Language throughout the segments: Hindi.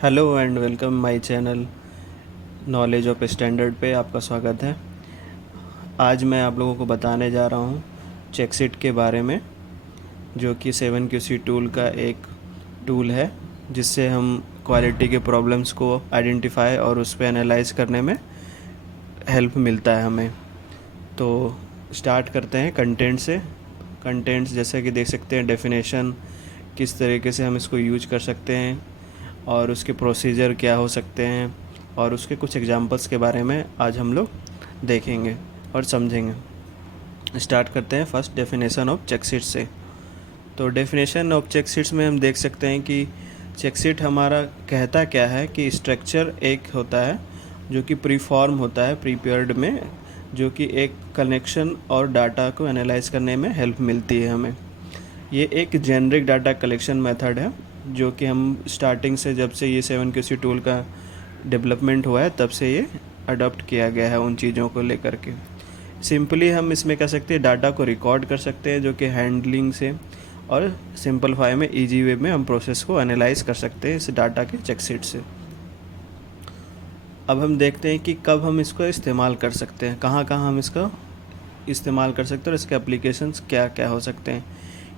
Hello and welcome my channel knowledge of standard पे आपका स्वागत है। आज मैं आप लोगों को बताने जा रहा हूँ चेकशीट के बारे में, जो कि 7QC टूल का एक टूल है जिससे हम क्वालिटी के प्रॉब्लम्स को आइडेंटिफाई और उस पर एनालाइज करने में हेल्प मिलता है हमें। तो स्टार्ट करते हैं कंटेंट से। कंटेंट्स जैसे कि देख सकते हैं, डेफिनेशन, किस तरीके से हम इसको यूज कर सकते हैं और उसके प्रोसीजर क्या हो सकते हैं और उसके कुछ एग्जांपल्स के बारे में आज हम लोग देखेंगे और समझेंगे। स्टार्ट करते हैं फर्स्ट डेफिनेशन ऑफ चेकशीट से। तो डेफिनेशन ऑफ चेकशीट्स में हम देख सकते हैं कि चेकशीट हमारा कहता क्या है कि स्ट्रक्चर एक होता है जो कि प्री फॉर्म होता है प्रीपेयर्ड में, जो कि एक कनेक्शन और डाटा को एनालाइज करने में हेल्प मिलती है हमें। ये एक जेनरिक डाटा कलेक्शन मेथड है जो कि हम स्टार्टिंग से, जब से ये 7QC टूल का डेवलपमेंट हुआ है तब से ये अडॉप्ट किया गया है उन चीज़ों को लेकर के। सिंपली हम इसमें कह सकते हैं डाटा को रिकॉर्ड कर सकते हैं, जो कि हैंडलिंग से और सिंपलीफाई में इजी वे में हम प्रोसेस को एनालाइज कर सकते हैं इस डाटा के चेकशीट से। अब हम देखते हैं कि कब हम इसको इस्तेमाल कर सकते हैं, कहाँ कहाँ हम इसका इस्तेमाल कर सकते हैं और इसके एप्लीकेशंस क्या क्या हो सकते हैं।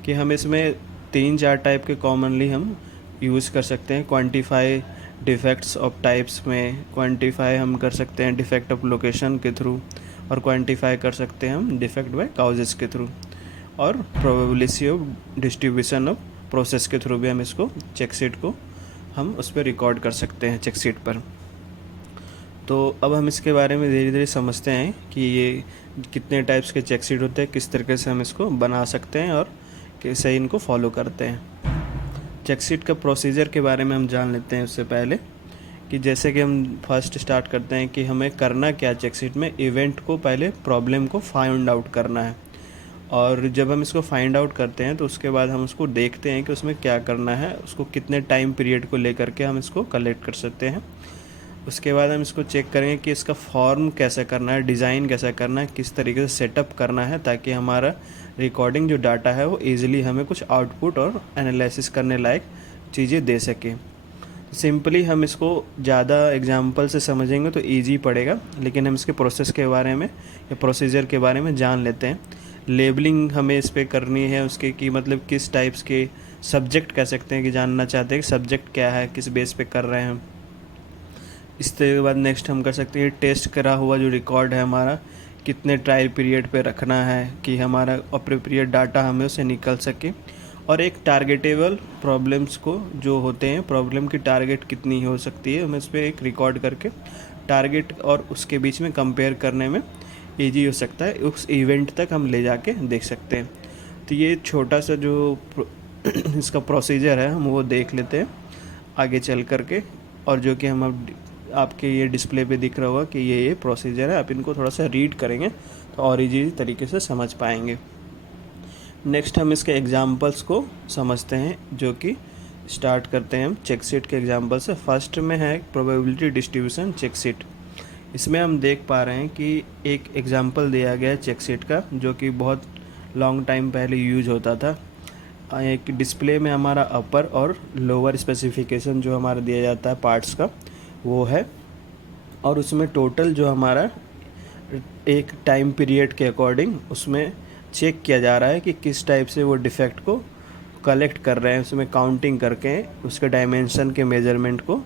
कि हम इसमें 3-4 टाइप के कॉमनली हम यूज़ कर सकते हैं। क्वांटिफाई डिफेक्ट्स ऑफ टाइप्स में क्वांटिफाई हम कर सकते हैं डिफेक्ट ऑफ लोकेशन के थ्रू, और क्वांटिफाई कर सकते हैं हम डिफेक्ट बाय काउजेस के थ्रू, और probability of distribution of process के थ्रू भी हम इसको चेकशीट को हम उस पर रिकॉर्ड कर सकते हैं चेकशीट पर। तो अब हम इसके बारे में धीरे धीरे समझते हैं कि ये कितने टाइप्स के चेकशीट होते हैं, किस तरीके से हम इसको बना सकते हैं और कैसे इनको फॉलो करते हैं। चेकशीट का प्रोसीजर के बारे में हम जान लेते हैं उससे पहले, कि जैसे कि हम फर्स्ट स्टार्ट करते हैं कि हमें करना क्या चेकशीट में। इवेंट को पहले प्रॉब्लम को फाइंड आउट करना है, और जब हम इसको फाइंड आउट करते हैं तो उसके बाद हम उसको देखते हैं कि उसमें क्या करना है, उसको कितने टाइम पीरियड को लेकर के हम इसको कलेक्ट कर सकते हैं। उसके बाद हम इसको चेक करेंगे कि इसका फॉर्म कैसे करना है, डिज़ाइन कैसा करना है, किस तरीके से सेटअप करना है, ताकि हमारा रिकॉर्डिंग जो डाटा है वो इजीली हमें कुछ आउटपुट और एनालिसिस करने लायक चीज़ें दे सके। सिंपली हम इसको ज़्यादा एग्जांपल से समझेंगे तो इजी पड़ेगा, लेकिन हम इसके प्रोसेस के बारे में या प्रोसीजर के बारे में जान लेते हैं। लेबलिंग हमें इस पर करनी है उसके, कि मतलब किस टाइप्स के सब्जेक्ट कह सकते हैं, कि जानना चाहते हैं कि सब्जेक्ट क्या है, किस बेस पे कर रहे हैं। इसके बाद नेक्स्ट हम कर सकते हैं टेस्ट करा हुआ जो रिकॉर्ड है हमारा, कितने ट्रायल पीरियड पे रखना है कि हमारा अप्रोप्रिएट डाटा हमें उसे निकल सके। और एक टारगेटेबल प्रॉब्लम्स को जो होते हैं, प्रॉब्लम की टारगेट कितनी हो सकती है, हमें उस पर एक रिकॉर्ड करके टारगेट और उसके बीच में कंपेयर करने में ईजी हो सकता है, उस इवेंट तक हम ले जाके देख सकते हैं। तो ये छोटा सा जो इसका प्रोसीजर है हम वो देख लेते हैं आगे चल करके, और जो कि हम अब आपके ये डिस्प्ले पे दिख रहा होगा कि ये प्रोसीजर है। आप इनको थोड़ा सा रीड करेंगे तो और इजी तरीके से समझ पाएंगे। नेक्स्ट हम इसके एग्जांपल्स को समझते हैं, जो कि स्टार्ट करते हैं हम चेकशीट के एग्जांपल से। फर्स्ट में है प्रोबेबिलिटी डिस्ट्रीब्यूशन चेकशीट। इसमें हम देख पा रहे हैं कि एक एग्जांपल दिया गया है चेकशीट का, जो कि बहुत लॉन्ग टाइम पहले यूज होता था। एक डिस्प्ले में हमारा अपर और लोअर स्पेसिफिकेशन जो हमारा दिया जाता है पार्ट्स का वो है, और उसमें टोटल जो हमारा एक टाइम पीरियड के अकॉर्डिंग उसमें चेक किया जा रहा है कि किस टाइप से वो डिफेक्ट को कलेक्ट कर रहे हैं। उसमें काउंटिंग करके उसके डायमेंशन के मेजरमेंट को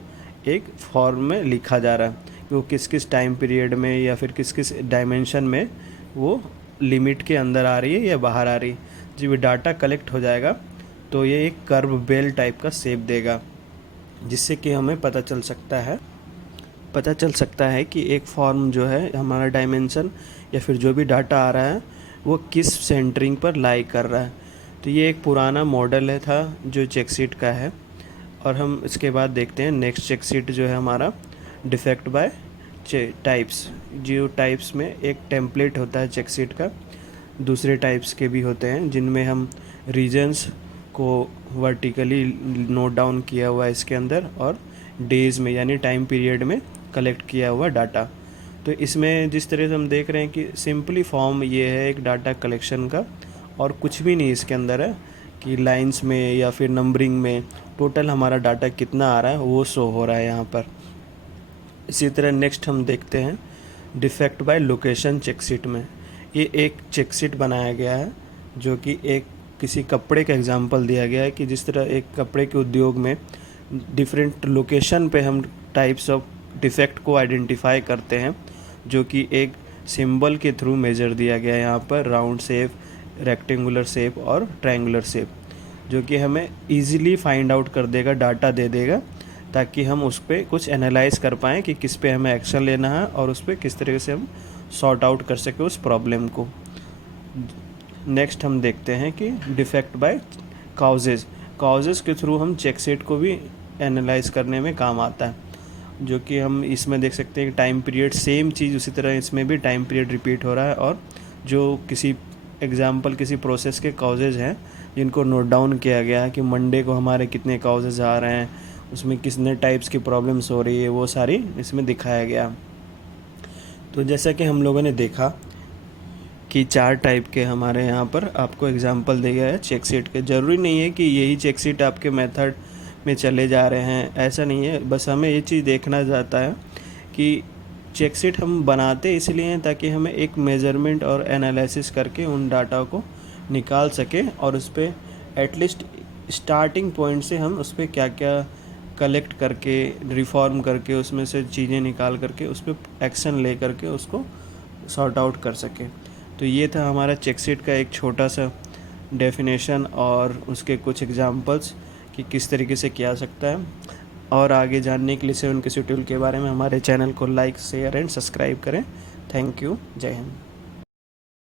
एक फॉर्म में लिखा जा रहा है कि वो किस किस टाइम पीरियड में या फिर किस किस डायमेंशन में वो लिमिट के अंदर आ रही है या बाहर आ रही है। जब ये डाटा कलेक्ट हो जाएगा तो ये एक कर्व बेल टाइप का शेप देगा, जिससे कि हमें पता चल सकता है कि एक फॉर्म जो है हमारा डायमेंशन या फिर जो भी डाटा आ रहा है वो किस सेंटरिंग पर लाई कर रहा है। तो ये एक पुराना मॉडल है था जो चेकशीट का है। और हम इसके बाद देखते हैं नेक्स्ट चेकशीट जो है हमारा डिफेक्ट बाय टाइप्स। जो टाइप्स में एक टेम्पलेट होता है चेकशीट का, दूसरे टाइप्स के भी होते हैं जिनमें हम रीजन्स को वर्टिकली नोट डाउन किया हुआ है इसके अंदर, और डेज़ में यानी टाइम पीरियड में कलेक्ट किया हुआ डाटा। तो इसमें जिस तरह से हम देख रहे हैं कि सिंपली फॉर्म ये है एक डाटा कलेक्शन का, और कुछ भी नहीं इसके अंदर है। कि लाइंस में या फिर नंबरिंग में टोटल हमारा डाटा कितना आ रहा है वो शो हो रहा है यहाँ पर। इसी तरह नेक्स्ट हम देखते हैं डिफेक्ट बाय लोकेशन चेकशीट में। ये एक चेकशीट बनाया गया है जो कि एक किसी कपड़े का एग्जांपल दिया गया है कि जिस तरह एक कपड़े के उद्योग में डिफरेंट लोकेशन पे हम टाइप्स ऑफ डिफेक्ट को आइडेंटिफाई करते हैं, जो कि एक सिंबल के थ्रू मेजर दिया गया है यहाँ पर, राउंड शेप, रेक्टेंगुलर शेप और ट्रायंगुलर शेप, जो कि हमें इजीली फाइंड आउट कर देगा, डाटा दे देगा, ताकि हम उस पर कुछ एनालाइज कर पाएँ कि किस पे हमें एक्शन लेना है और उस पर किस तरीके से हम सॉर्ट आउट कर सकें उस प्रॉब्लम को। नेक्स्ट हम देखते हैं कि डिफेक्ट बाय काउजेज़ के थ्रू हम चेकशीट को भी एनालाइज करने में काम आता है, जो कि हम इसमें देख सकते हैं कि टाइम पीरियड सेम चीज़, उसी तरह इसमें भी टाइम पीरियड रिपीट हो रहा है और जो किसी एग्जाम्पल किसी प्रोसेस के काउजेज़ हैं जिनको नोट डाउन किया गया है कि मंडे को हमारे कितने काउजेज़ आ रहे हैं, उसमें कितने टाइप्स की प्रॉब्लम्स हो रही है, वो सारी इसमें दिखाया गया। तो जैसा कि हम लोगों ने देखा कि 4 टाइप के हमारे यहाँ पर आपको एग्जांपल दिया गया है चेकशीट के। ज़रूरी नहीं है कि यही चेकशीट आपके मेथड में चले जा रहे हैं, ऐसा नहीं है। बस हमें ये चीज़ देखना जाता है कि चेकशीट हम बनाते इसलिए हैं ताकि हमें एक मेजरमेंट और एनालिसिस करके उन डाटा को निकाल सकें और उस पर एटलीस्ट स्टार्टिंग पॉइंट से हम उस पर क्या क्या कलेक्ट करके, रिफॉर्म करके, उसमें से चीज़ें निकाल करके उस पर एक्शन ले करके उसको सॉर्ट आउट कर सकें। तो ये था हमारा चेकशीट का एक छोटा सा डेफिनेशन और उसके कुछ एग्जांपल्स कि किस तरीके से किया सकता है। और आगे जानने के लिए 7 के शेड्यूल के बारे में हमारे चैनल को लाइक, शेयर एंड सब्सक्राइब करें। Thank you. जय हिंद।